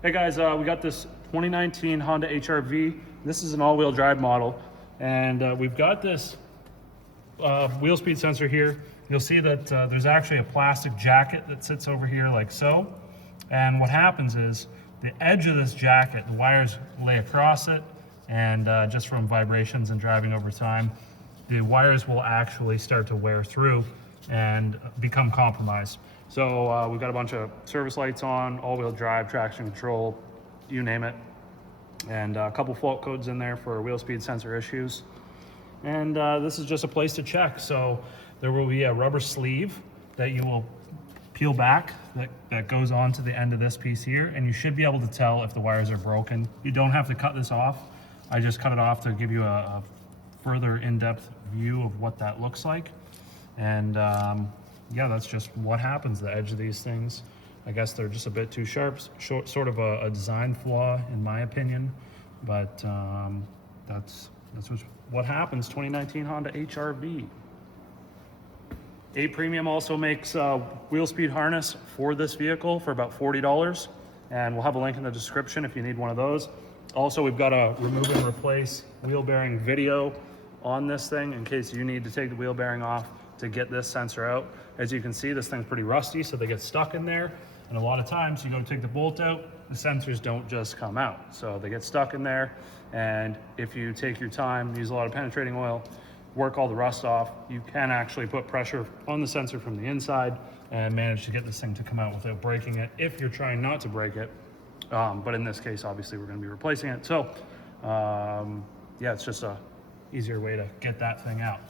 Hey guys, we got this 2019 Honda HR-V. This is an all-wheel drive model, and we've got this wheel speed sensor here. You'll see that there's actually a plastic jacket that sits over here like so. And what happens is the edge of this jacket, the wires lay across it, and just from vibrations and driving over time, the wires will actually start to wear through and become compromised. So we've got a bunch of service lights on, all-wheel drive, traction control, you name it, and a couple fault codes in there for wheel speed sensor issues. And this is just a place to check. So there will be a rubber sleeve that you will peel back that goes on to the end of this piece here, and you should be able to tell if the wires are broken. You don't have to cut this off. I just cut it off to give you a further in-depth view of what that looks like. And yeah, that's just what happens. The edge of these things, I guess they're just a bit too sharp, sort of a design flaw in my opinion, but that's what happens. 2019 Honda HR-V. A Premium also makes wheel speed harness for this vehicle for about $40, and we'll have a link in the description if you need one of those. Also, we've got a remove and replace wheel bearing video on this thing in case you need to take the wheel bearing off to get this sensor out. As you can see, this thing's pretty rusty, so they get stuck in there. And a lot of times you go to take the bolt out, the sensors don't just come out. So they get stuck in there. And if you take your time, use a lot of penetrating oil, work all the rust off, you can actually put pressure on the sensor from the inside and manage to get this thing to come out without breaking it if you're trying not to break it. But in this case, obviously we're gonna be replacing it. So yeah, it's just a easier way to get that thing out.